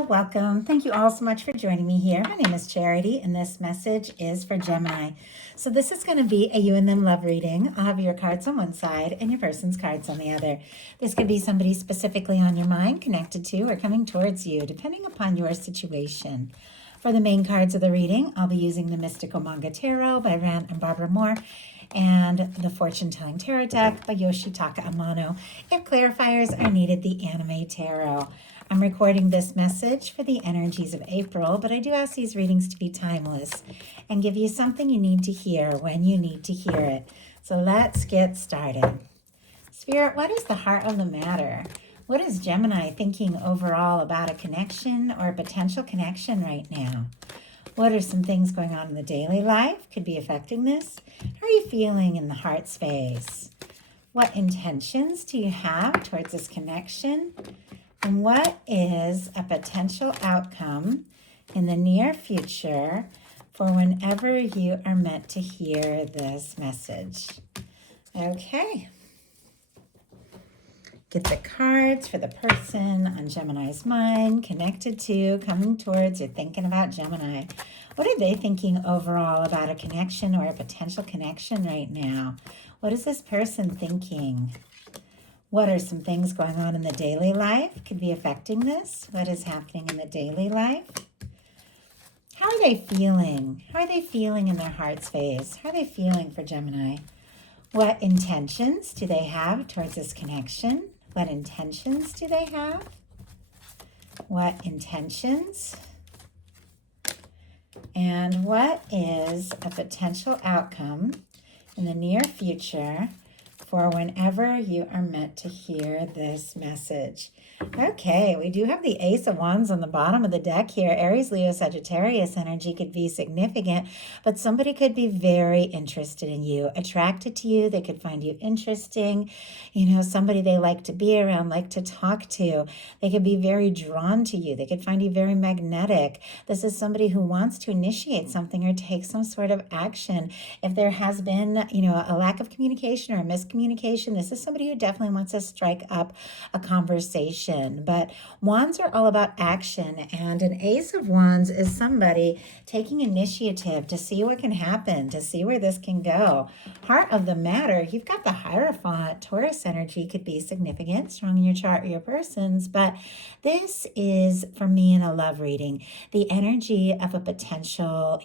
Hello, welcome. Thank you all so much for joining me here. My name is Charity, and this message is for Gemini. So this is going to be a you and them love reading. I'll have your cards on one side and your person's cards on the other. This could be somebody specifically on your mind, connected to, or coming towards you, depending upon your situation. For the main cards of the reading, I'll be using the Mystical Manga Tarot by Rann and Barbara Moore, and the Fortune Telling Tarot deck by Yoshitaka Amano. If clarifiers are needed, the Anime Tarot. I'm recording this message for the energies of April, but I do ask these readings to be timeless and give you something you need to hear when you need to hear it. So let's get started. Spirit, what is the heart of the matter? What is Gemini thinking overall about a connection or a potential connection right now? What are some things going on in the daily life could be affecting this? How are you feeling in the heart space? What intentions do you have towards this connection? And what is a potential outcome in the near future for whenever you are meant to hear this message? Okay. Get the cards for the person on Gemini's mind, connected to, coming towards, or thinking about Gemini. What are they thinking overall about a connection or a potential connection right now? What is this person thinking? What are some things going on in the daily life could be affecting this? What is happening in the daily life? How are they feeling? How are they feeling in their heart space? How are they feeling for Gemini? What intentions do they have towards this connection? What intentions do they have? What intentions? And what is a potential outcome in the near future for whenever you are meant to hear this message? Okay, we do have the Ace of Wands on the bottom of the deck here. Aries, Leo, Sagittarius energy could be significant, but somebody could be very interested in you, attracted to you. They could find you interesting. Somebody they like to be around, like to talk to. They could be very drawn to you. They could find you very magnetic. This is somebody who wants to initiate something or take some sort of action. If there has been, a lack of communication or a miscommunication, this is somebody who definitely wants to strike up a conversation. But wands are all about action, and an Ace of Wands is somebody taking initiative to see what can happen, to see where this can go. Heart of the matter, you've got the Hierophant. Taurus energy could be significant, strong in your chart or your person's, but this is, for me, in a love reading, the energy of a potential,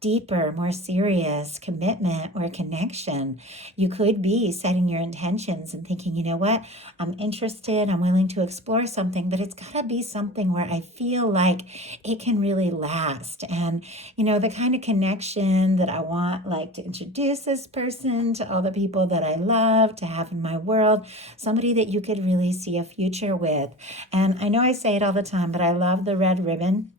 deeper, more serious commitment or connection. You could be setting your intentions and thinking, you know what, I'm interested, I'm willing to explore something, but it's got to be something where I feel like it can really last. And, the kind of connection that I want, like to introduce this person to all the people that I love, to have in my world, somebody that you could really see a future with. And I know I say it all the time, but I love the red ribbon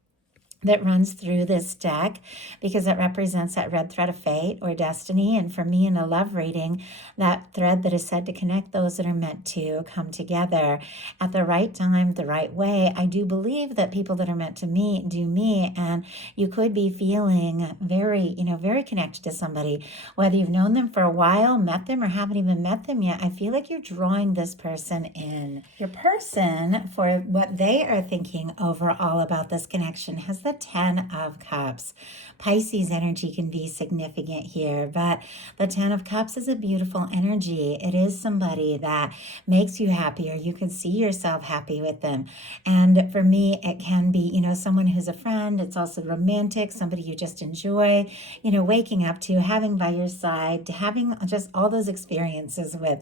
that runs through this deck because it represents that red thread of fate or destiny. And for me, in a love reading, that thread that is said to connect those that are meant to come together at the right time, the right way. I do believe that people that are meant to meet do meet, and you could be feeling very, very connected to somebody, whether you've known them for a while, met them, or haven't even met them yet. I feel like you're drawing this person in. Your person, for what they are thinking overall about this connection, has the 10 of Cups. Pisces energy can be significant here, but the 10 of Cups is a beautiful energy. It is somebody that makes you happy, or you can see yourself happy with them. And for me, it can be, someone who's a friend. It's also romantic, somebody you just enjoy, waking up to, having by your side, having just all those experiences with.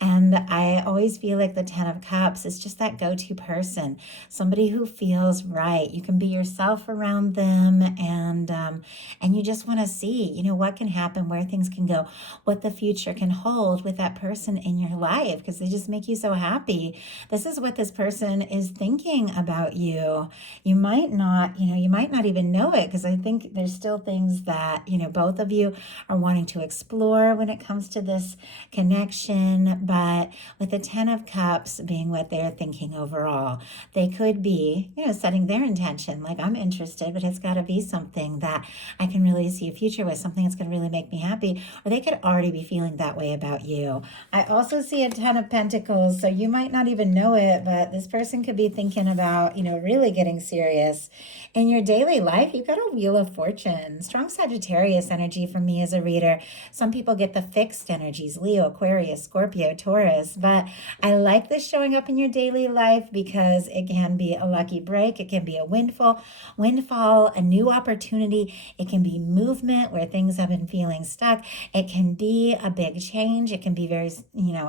And I always feel like the 10 of Cups is just that go-to person, somebody who feels right. You can be yourself around them, and you just want to see, what can happen, where things can go, what the future can hold with that person in your life, because they just make you so happy. This is what this person is thinking about you. You might not even know it, because I think there's still things that, both of you are wanting to explore when it comes to this connection. But with the 10 of Cups being what they're thinking overall, they could be, setting their intention, like, I'm interested interested, but it's got to be something that I can really see a future with, something that's going to really make me happy. Or they could already be feeling that way about you. I also see a Ten of Pentacles, so you might not even know it, but this person could be thinking about, really getting serious. In your daily life, you've got a Wheel of Fortune. Strong Sagittarius energy for me as a reader. Some people get the fixed energies, Leo, Aquarius, Scorpio, Taurus, but I like this showing up in your daily life because it can be a lucky break. It can be a windfall, a new opportunity. It can be movement where things have been feeling stuck. It can be a big change. It can be very,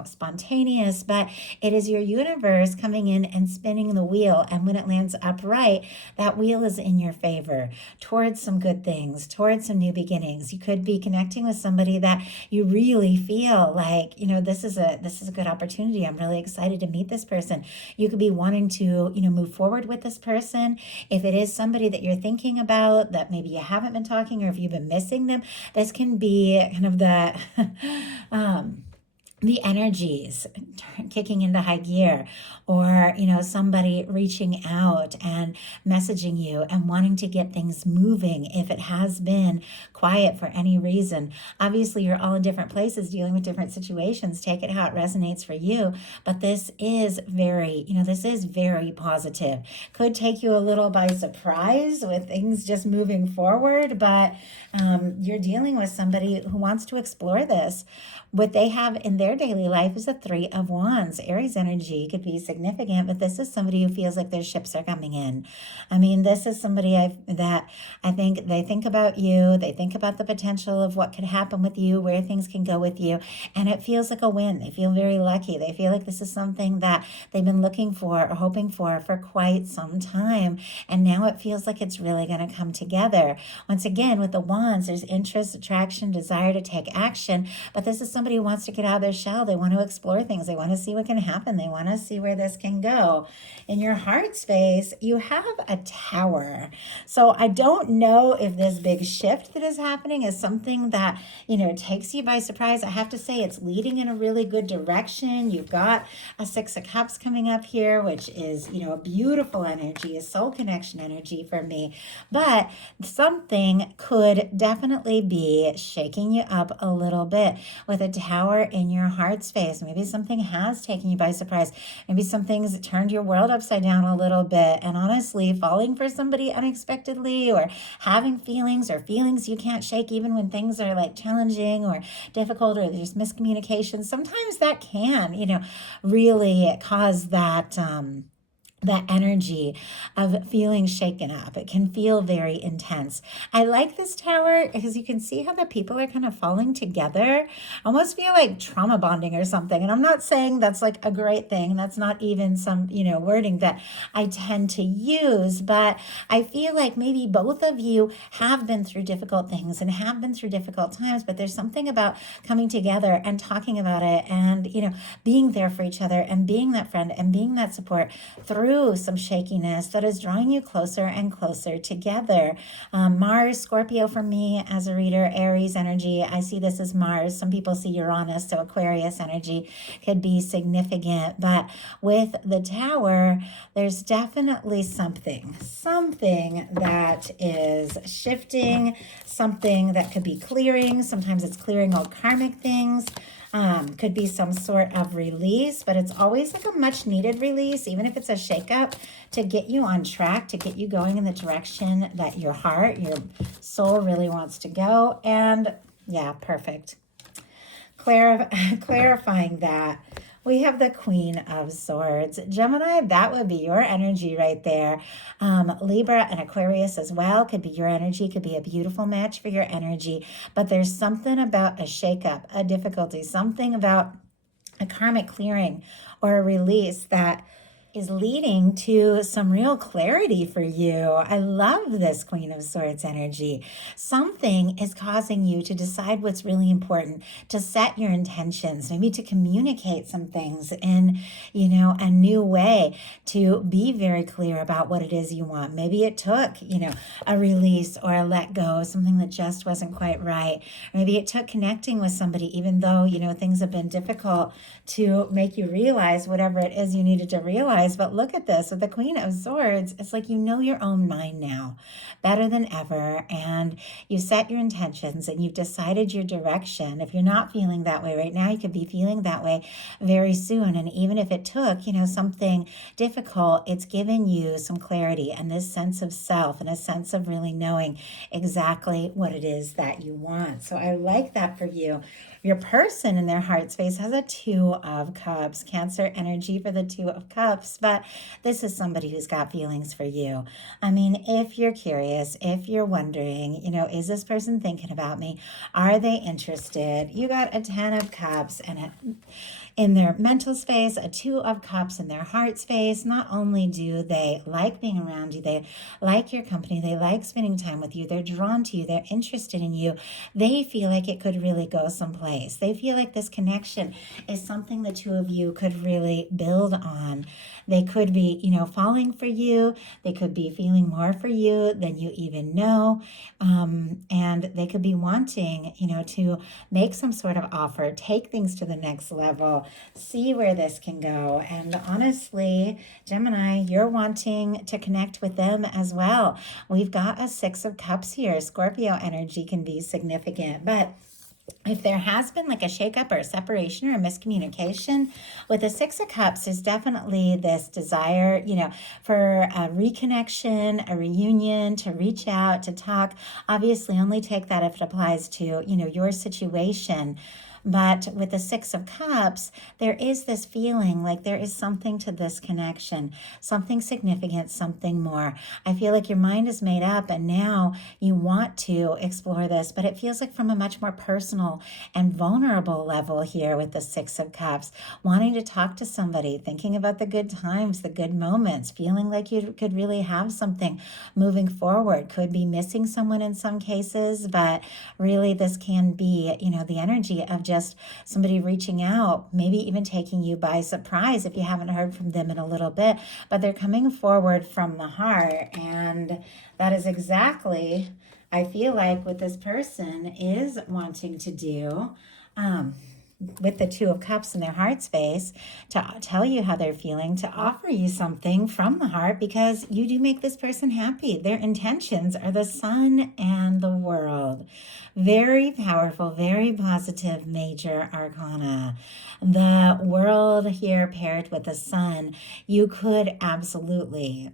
spontaneous, but it is your universe coming in and spinning the wheel. And when it lands upright, that wheel is in your favor towards some good things, towards some new beginnings. You could be connecting with somebody that you really feel like, this is a good opportunity. I'm really excited to meet this person. You could be wanting to, move forward with this person. If it is somebody that you're thinking about that maybe you haven't been talking, or if you've been missing them, this can be kind of the the energies kicking into high gear, or somebody reaching out and messaging you and wanting to get things moving if it has been quiet for any reason. Obviously, you're all in different places dealing with different situations. Take it how it resonates for you, but this is very positive. Could take you a little by surprise with things just moving forward, but you're dealing with somebody who wants to explore this. What they have in their daily life is a Three of Wands. Aries energy could be significant, but this is somebody who feels like their ships are coming in. I mean, this is somebody that I think they think about you. They think about the potential of what could happen with you, where things can go with you, and it feels like a win. They feel very lucky. They feel like this is something that they've been looking for or hoping for quite some time, and now it feels like it's really going to come together. Once again, with the Wands, there's interest, attraction, desire to take action, but this is somebody who wants to get out of their shell. They want to explore things. They want to see what can happen. They want to see where this can go. In your heart space, you have a Tower. So I don't know if this big shift that is happening is something that, takes you by surprise. I have to say it's leading in a really good direction. You've got a Six of Cups coming up here, which is, a beautiful energy, a soul connection energy for me. But something could definitely be shaking you up a little bit with a Tower in your heart space. Maybe something has taken you by surprise. Maybe some things turned your world upside down a little bit. And honestly, falling for somebody unexpectedly, or having feelings you can't shake even when things are like challenging or difficult, or there's miscommunication, sometimes that can, really cause that energy of feeling shaken up. It can feel very intense. I like this Tower because you can see how the people are kind of falling together. I almost feel like trauma bonding or something. And I'm not saying that's like a great thing. That's not even some, wording that I tend to use, but I feel like maybe both of you have been through difficult things and have been through difficult times, but there's something about coming together and talking about it and, being there for each other and being that friend and being that support through some shakiness that is drawing you closer and closer together. Mars, Scorpio for me as a reader, Aries energy. I see this as Mars. Some people see Uranus, so Aquarius energy could be significant. But with the Tower, there's definitely something that is shifting, something that could be clearing. Sometimes it's clearing old karmic things. Could be some sort of release, but it's always like a much needed release, even if it's a shakeup, to get you on track, to get you going in the direction that your heart, your soul really wants to go. And yeah, perfect. Clarifying that, we have the Queen of Swords. Gemini, that would be your energy right there. Libra and Aquarius as well could be your energy, could be a beautiful match for your energy. But there's something about a shakeup, a difficulty, something about a karmic clearing or a release that is leading to some real clarity for you. I love this Queen of Swords energy. Something is causing you to decide what's really important, to set your intentions, maybe to communicate some things in, a new way, to be very clear about what it is you want. Maybe it took, a release or a let go, something that just wasn't quite right. Maybe it took connecting with somebody, even though, things have been difficult, to make you realize whatever it is you needed to realize surprise, but look at this with the Queen of Swords. It's like you know your own mind now better than ever, and you set your intentions and you've decided your direction. If you're not feeling that way right now, you could be feeling that way very soon. And even if it took, something difficult, it's given you some clarity and this sense of self and a sense of really knowing exactly what it is that you want. So I like that for you. Your person in their heart space has a Two of Cups, Cancer energy for the Two of Cups, but this is somebody who's got feelings for you. I mean, if you're curious, if you're wondering, is this person thinking about me? Are they interested? You got a 10 of Cups and in their mental space, a Two of Cups in their heart space. Not only do they like being around you, they like your company, they like spending time with you, they're drawn to you, they're interested in you, they feel like it could really go someplace. They feel like this connection is something the two of you could really build on. They could be, falling for you. They could be feeling more for you than you even know. And they could be wanting, to make some sort of offer, take things to the next level, see where this can go. And honestly, Gemini, you're wanting to connect with them as well. We've got a Six of Cups here. Scorpio energy can be significant, but if there has been like a shakeup or a separation or a miscommunication with the Six of Cups, there's definitely this desire, for a reconnection, a reunion, to reach out, to talk. Obviously, only take that if it applies to, your situation. But with the Six of Cups, there is this feeling like there is something to this connection, something significant, something more. I feel like your mind is made up and now you want to explore this, but it feels like from a much more personal and vulnerable level here with the Six of Cups, wanting to talk to somebody, thinking about the good times, the good moments, feeling like you could really have something moving forward. Could be missing someone in some cases, but really this can be, the energy of just somebody reaching out, maybe even taking you by surprise if you haven't heard from them in a little bit, but they're coming forward from the heart. And that is exactly, I feel like, what this person is wanting to do. With the Two of Cups in their heart space, to tell you how they're feeling, to offer you something from the heart, because you do make this person happy. Their intentions are the Sun and the World. Very powerful, very positive major arcana. The World here paired with the Sun, you could absolutely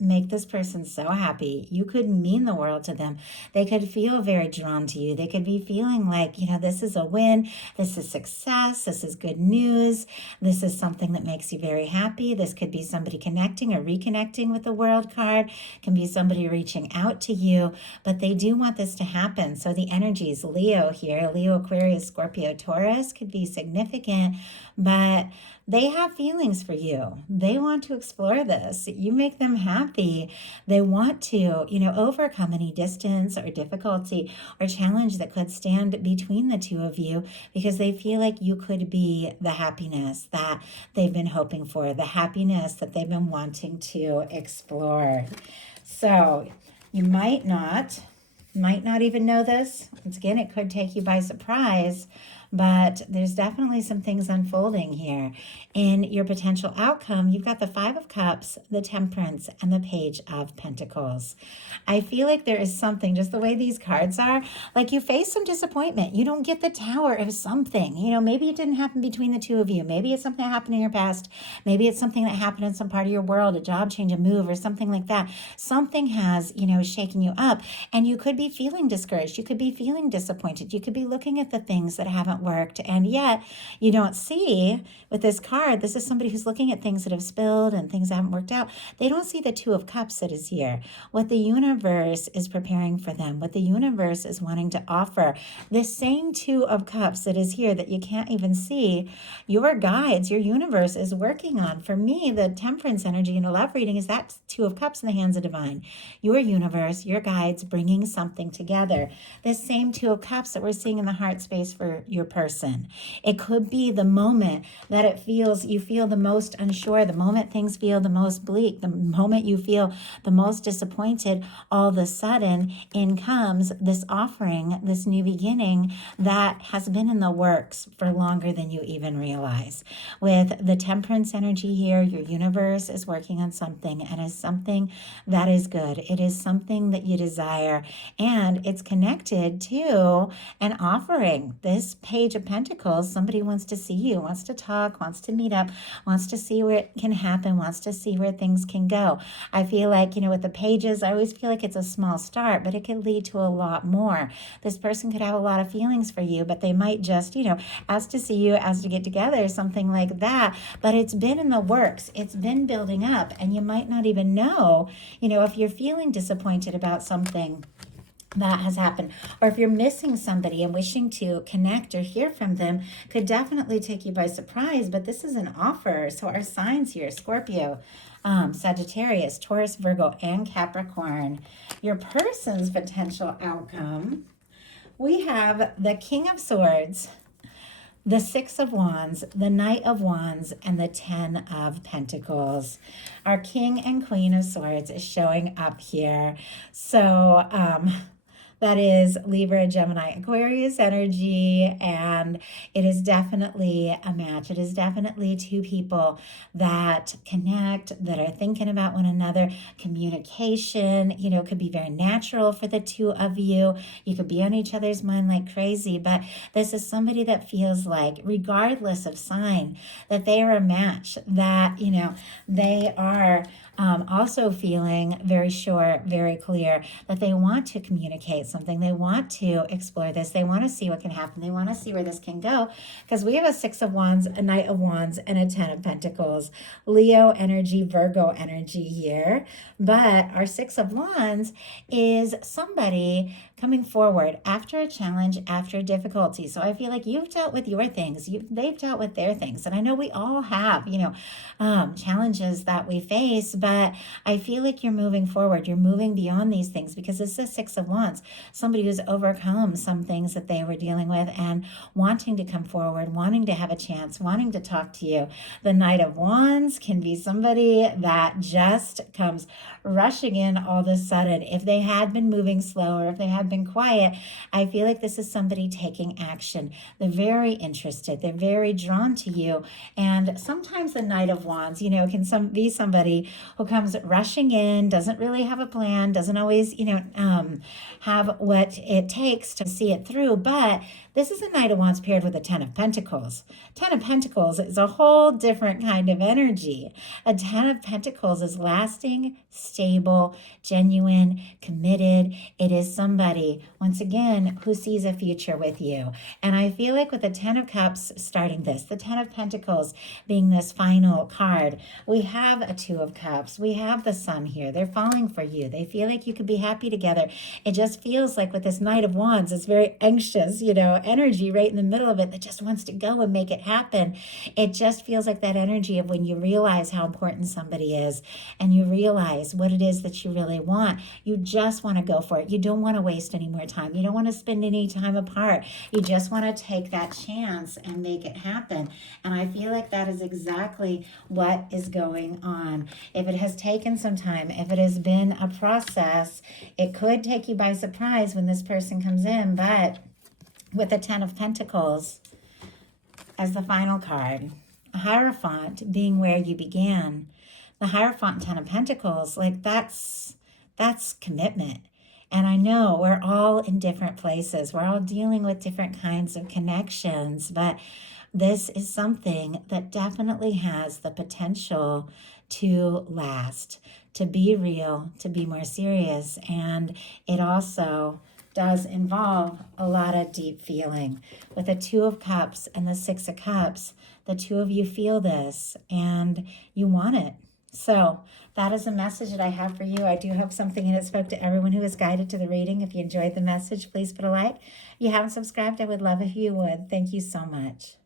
make this person so happy. You could mean the world to them. They could feel very drawn to you. They could be feeling like, this is a win. This is success. This is good news. This is something that makes you very happy. This could be somebody connecting or reconnecting with the World card. It can be somebody reaching out to you, but they do want this to happen. So the energies, Leo here, Leo, Aquarius, Scorpio, Taurus, could be significant, but they have feelings for you. They want to explore this. You make them happy. They want to, overcome any distance or difficulty or challenge that could stand between the two of you, because they feel like you could be the happiness that they've been hoping for, the happiness that they've been wanting to explore. So you might not even know this. Once again, it could take you by surprise, but there's definitely some things unfolding here. In your potential outcome, you've got the Five of Cups, the Temperance, and the Page of Pentacles. I feel like there is something, just the way these cards are, like you face some disappointment. You don't get the Tower of something. Maybe it didn't happen between the two of you. Maybe it's something that happened in your past. Maybe it's something that happened in some part of your world, a job change, a move, or something like that. Something has, shaken you up, and you could be feeling discouraged. You could be feeling disappointed. You could be looking at the things that haven't worked, and yet you don't see with this card, this is somebody who's looking at things that have spilled and things that haven't worked out. They don't see the Two of Cups that is here. What the universe is preparing for them, what the universe is wanting to offer, this same Two of Cups that is here that you can't even see, your guides, your universe is working on. For me, the Temperance energy in a love reading is that Two of Cups in the hands of divine. Your universe, your guides bringing something together. This same Two of Cups that we're seeing in the heart space for your person. It could be the moment that you feel the most unsure, the moment things feel the most bleak, the moment you feel the most disappointed. All of a sudden in comes this offering, this new beginning that has been in the works for longer than you even realize. With the temperance energy here, your universe is working on something, and is something that is good. It is something that you desire, and it's connected to an offering. This Page of Pentacles, somebody wants to see you, wants to talk, wants to meet up, wants to see where it can happen, wants to see where things can go. I feel like, with the pages, I always feel like it's a small start, but it could lead to a lot more. This person could have a lot of feelings for you, but they might just, ask to see you, ask to get together, something like that. But it's been in the works. It's been building up, and you might not even know, if you're feeling disappointed about something that has happened, or if you're missing somebody and wishing to connect or hear from them, could definitely take you by surprise. But this is an offer. So our signs here: Scorpio, Sagittarius, Taurus, Virgo, and Capricorn. Your person's potential outcome. We have the King of Swords, the Six of Wands, the Knight of Wands, and the Ten of Pentacles. Our King and Queen of Swords is showing up here. So, that is Libra, Gemini, Aquarius energy, and it is definitely a match. It is definitely two people that connect, that are thinking about one another. Communication, could be very natural for the two of you. You could be on each other's mind like crazy, but this is somebody that feels like, regardless of sign, that they are a match, that, they are also feeling very sure, very clear that they want to communicate something. They want to explore this. They want to see what can happen. They want to see where this can go, because we have a Six of Wands, a Knight of Wands, and a Ten of Pentacles. Leo energy, Virgo energy here. But our Six of Wands is somebody coming forward after a challenge, after a difficulty. So I feel like you've dealt with your things. They've dealt with their things. And I know we all have, challenges that we face, but I feel like you're moving forward. You're moving beyond these things, because it's the Six of Wands, somebody who's overcome some things that they were dealing with and wanting to come forward, wanting to have a chance, wanting to talk to you. The Knight of Wands can be somebody that just comes rushing in all of a sudden. If they had been moving slower, if they had been quiet, I feel like this is somebody taking action. They're very interested. They're very drawn to you. And sometimes the Knight of Wands, can be somebody who comes rushing in, doesn't really have a plan, doesn't always, have what it takes to see it through. But this is a Knight of Wands paired with a Ten of Pentacles. Ten of Pentacles is a whole different kind of energy. A Ten of Pentacles is lasting, stable, genuine, committed. It is somebody, once again, who sees a future with you. And I feel like with the Ten of Cups starting this, the Ten of Pentacles being this final card, we have a Two of Cups. We have the Sun here. They're falling for you. They feel like you could be happy together. It just feels like with this Knight of Wands, it's very anxious, energy right in the middle of it that just wants to go and make it happen. It just feels like that energy of when you realize how important somebody is, and you realize what it is that you really want. You just want to go for it. You don't want to waste any more time. You don't want to spend any time apart. You just want to take that chance and make it happen. And I feel like that is exactly what is going on. If it has taken some time, if it has been a process, it could take you by surprise when this person comes in. But with the Ten of Pentacles as the final card, a Hierophant being where you began, the Hierophant and Ten of Pentacles, like that's commitment. And I know we're all in different places. We're all dealing with different kinds of connections, but this is something that definitely has the potential to last, to be real, to be more serious. And it also does involve a lot of deep feeling. With the Two of Cups and the Six of Cups, the two of you feel this and you want it. So that is a message that I have for you. I do hope something in it spoke to everyone who was guided to the reading. If you enjoyed the message, please put a like. If you haven't subscribed, I would love if you would. Thank you so much.